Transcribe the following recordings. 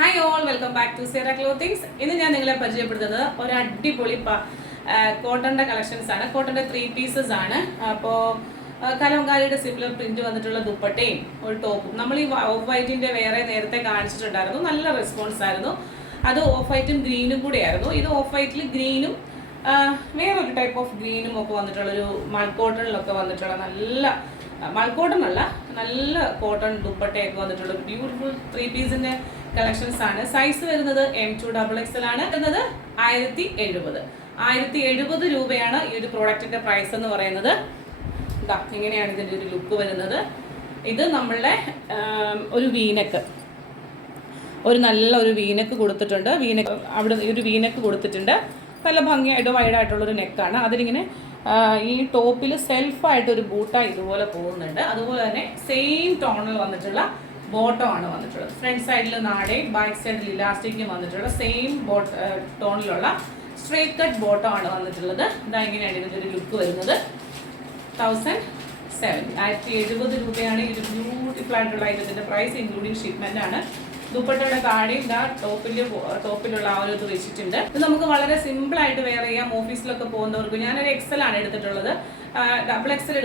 Hi all, welcome back to Sera clothings. ഇന്ന് ഞാൻ നിങ്ങളെ പരിചയപ്പെടുത്തുന്നത് ഒരു അടിപൊളി കോട്ടന്റെ കളക്ഷൻസ് ആണ്. കോട്ടന്റെ 3 പീസസ് ആണ്. അപ്പോൾ കലംകാരിയുടെ സിമിലർ പ്രിന്റ് വന്നിട്ടുള്ള ദുപ്പട്ടയും ഒരു ടോപ്പും. നമ്മൾ ഈ ഓഫ് വൈറ്റിന്റെ വേറെ നേരത്തെ കാണിച്ചിട്ടുണ്ടായിരുന്നു, നല്ല റെസ്പോൺസ് ആയിരുന്നു. അത് ഓഫ് വൈറ്റും ഗ്രീനും കൂടെ ആയിരുന്നു. ഇത് ഓഫ് വൈറ്റിൽ ഗ്രീനും വേറൊരു ടൈപ്പ് ഓഫ് ഗ്രീനും ഒക്കെ വന്നിട്ടുള്ളൊരു മൾക്കോട്ടണിലൊക്കെ വന്നിട്ടുള്ള നല്ല മൾക്കോട്ടൺ അല്ല, നല്ല കോട്ടൺ ദുപ്പട്ടയൊക്കെ വന്നിട്ടുള്ള ബ്യൂട്ടിഫുൾ 3 പീസിന്റെ കളക്ഷൻസ് ആണ്. സൈസ് വരുന്നത് M2XXL ആണ്. വരുന്നത് 1070 രൂപയാണ് ഈ ഒരു പ്രോഡക്റ്റിന്റെ പ്രൈസ് എന്ന് പറയുന്നത്. ഇങ്ങനെയാണ് ഇതിന്റെ ഒരു ലുക്ക് വരുന്നത്. ഇത് നമ്മളുടെ ഒരു വീനക്ക്, നല്ല ഒരു വീനക്ക് കൊടുത്തിട്ടുണ്ട്. അവിടെ ഒരു വീനക്ക് കൊടുത്തിട്ടുണ്ട്. നല്ല ഭംഗിയായിട്ട് വൈഡായിട്ടുള്ളൊരു നെക്കാണ്. അതിലിങ്ങനെ ഈ ടോപ്പിൽ സെൽഫായിട്ടൊരു ബൂട്ടായി ഇതുപോലെ പോകുന്നുണ്ട്. അതുപോലെ തന്നെ സെയിം ടോണിൽ വന്നിട്ടുള്ള ബോട്ടം ആണ് വന്നിട്ടുള്ളത്. ഫ്രണ്ട് സൈഡിൽ നാടയും ബാക്ക് സൈഡിൽ ഇലാസ്റ്റിക്കും വന്നിട്ടുള്ള സെയിം ടോണിലുള്ള സ്ട്രേറ്റ് കട്ട് ബോട്ടം ആണ് വന്നിട്ടുള്ളത്. ഇതാ ഇങ്ങനെയാണ് ഇതിൻ്റെ ഒരു ലുക്ക് വരുന്നത്. 1070 രൂപയാണ് ഈ ഒരു ബ്യൂട്ടിഫുൾ ആയിട്ടുള്ള ഐറ്റത്തിൻ്റെ പ്രൈസ്, ഇൻക്ലൂഡിങ് ഷിപ്മെൻ്റ് ആണ്. ദുപ്പട്ടയുടെ താഴെയും ടോപ്പിലുള്ള ആ ഒരു ഇത് വെച്ചിട്ടുണ്ട്. ഇത് നമുക്ക് വളരെ സിമ്പിൾ ആയിട്ട് വെയർ ചെയ്യാം. ഓഫീസിലൊക്കെ പോകുന്നവർക്ക് ഞാനൊരു XL ആണ് എടുത്തിട്ടുള്ളത്. XXL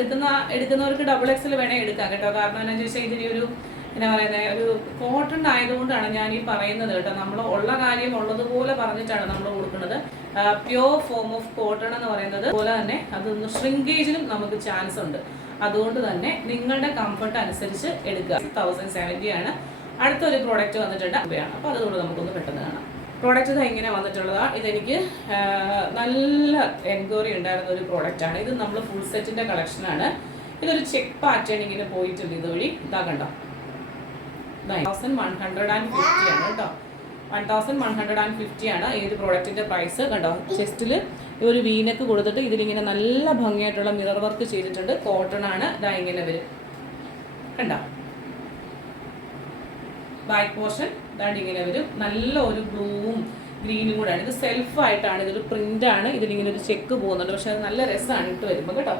എടുക്കുന്നവർക്ക് XXL വേണേ എടുക്കാം കേട്ടോ. കാരണം എന്താണെന്ന് ചോദിച്ചാൽ ഇതിന് ഒരു എന്നാ പറയുന്നത്, ഒരു കോട്ടൺ ആയതുകൊണ്ടാണ് ഞാൻ ഈ പറയുന്നത് കേട്ടോ. നമ്മൾ ഉള്ള കാര്യം ഉള്ളതുപോലെ പറഞ്ഞിട്ടാണ് നമ്മൾ കൊടുക്കുന്നത്. പ്യോർ ഫോം ഓഫ് കോട്ടൺ എന്ന് പറയുന്നത് പോലെ തന്നെ അതൊന്ന് ഷ്രിങ്കേജിനും നമുക്ക് ചാൻസ് ഉണ്ട്. അതുകൊണ്ട് തന്നെ നിങ്ങളുടെ കംഫർട്ട് അനുസരിച്ച് എടുക്കുക. 1070 ആണ്. അടുത്തൊരു പ്രോഡക്റ്റ് വന്നിട്ടുണ്ട് രൂപയാണ്. അപ്പോൾ അതുകൊണ്ട് നമുക്കൊന്ന് പെട്ടെന്ന് കാണാം. പ്രോഡക്റ്റ് ഇത് ഇങ്ങനെ വന്നിട്ടുള്ളതാണ്. ഇതെനിക്ക് നല്ല എൻക്വയറി ഉണ്ടായിരുന്ന ഒരു പ്രോഡക്റ്റാണ്. ഇത് നമ്മൾ ഫുൾ സെറ്റിൻ്റെ കളക്ഷനാണ്. ഇതൊരു ചെക്ക് പാറ്റേൺ ഇങ്ങനെ പോയിട്ടുണ്ട് ഇതുവഴി. ഇതാ കണ്ടോ, 1150 ആണ് കേട്ടോ. 1150 ആണ് ഈ ഒരു പ്രോഡക്റ്റിൻ്റെ പ്രൈസ്. കണ്ടോ, ചെസ്റ്റിൽ ഒരു വീനക്ക് കൊടുത്തിട്ട് ഇതിലിങ്ങനെ നല്ല ഭംഗിയായിട്ടുള്ള മിറർ വർക്ക് ചെയ്തിട്ടുണ്ട്. കോട്ടൺ ആണ്. ഇതാ ഇങ്ങനെ വരും കണ്ടോ. ബാക്ക് പോർഷൻ ഇതാണ്ട് ഇങ്ങനെ വരും. നല്ല ഒരു ബ്ലൂവും ഗ്രീനും കൂടെയാണ്. ഇത് സെൽഫായിട്ടാണ്, ഇതൊരു പ്രിൻ്റാണ്. ഇതിലിങ്ങനെ ഒരു ചെക്ക് പോകുന്നുണ്ട്. പക്ഷെ അത് നല്ല രസമാണ് ഇട്ട് വരുമ്പോൾ കേട്ടോ.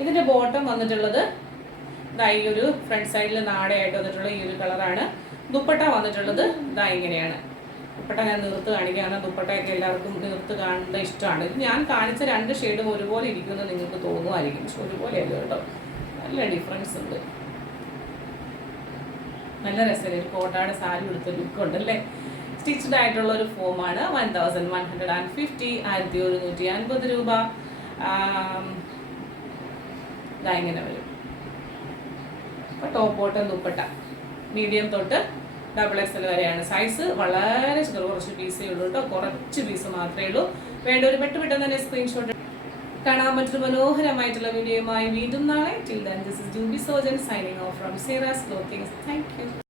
ഇതിൻ്റെ ബോട്ടം വന്നിട്ടുള്ളത് ഇതാ ഈ ഒരു ഫ്രണ്ട് സൈഡിൽ നാടയായിട്ട് വന്നിട്ടുള്ള ഈ ഒരു കളറാണ്. ദുപ്പട്ട വന്നിട്ടുള്ളത് ഇതാ ഇങ്ങനെയാണ്. ദുപ്പട്ട ഞാൻ നിർത്ത് കാണിക്കുകയാണ്. ദുപ്പട്ടയൊക്കെ എല്ലാവർക്കും നിർത്ത് കാണേണ്ട ഇഷ്ടമാണ്. ഇത് ഞാൻ കാണിച്ച 2 ഷെയ്ഡും ഒരുപോലെ ഇരിക്കുമെന്ന് നിങ്ങൾക്ക് തോന്നുമായിരിക്കും. പക്ഷെ ഒരുപോലെയല്ല കേട്ടോ, നല്ല ഡിഫറൻസ് ഉണ്ട്. നല്ല രസമാണ്. ഒരു കോട്ടാട് സാരി എടുത്ത ലുക്ക് ഉണ്ടല്ലേ. സ്റ്റിച്ച്ഡ് ആയിട്ടുള്ള ഒരു ഫോമാണ്. 1150, 1150 രൂപ. ഇതാ ഇങ്ങനെ വരും. അപ്പോൾ ടോപ്പ് ബോട്ടം ദുപ്പട്ട മീഡിയം തൊട്ട് XXL വരെയാണ് സൈസ്. വളരെ കുറച്ച് പീസേ ഉള്ളൂ കേട്ടോ, കുറച്ച് പീസ് മാത്രമേ ഉള്ളൂ. വേണ്ടവർ പെട്ടെന്ന് തന്നെ സ്ക്രീൻഷോട്ട് കാണാൻ മറ്റൊരു മനോഹരമായിട്ടുള്ള വീഡിയോയുമായി വീണ്ടും നാളെ. Till then, this is Juby Sojan signing off from Sarah's Clothing. Thank you.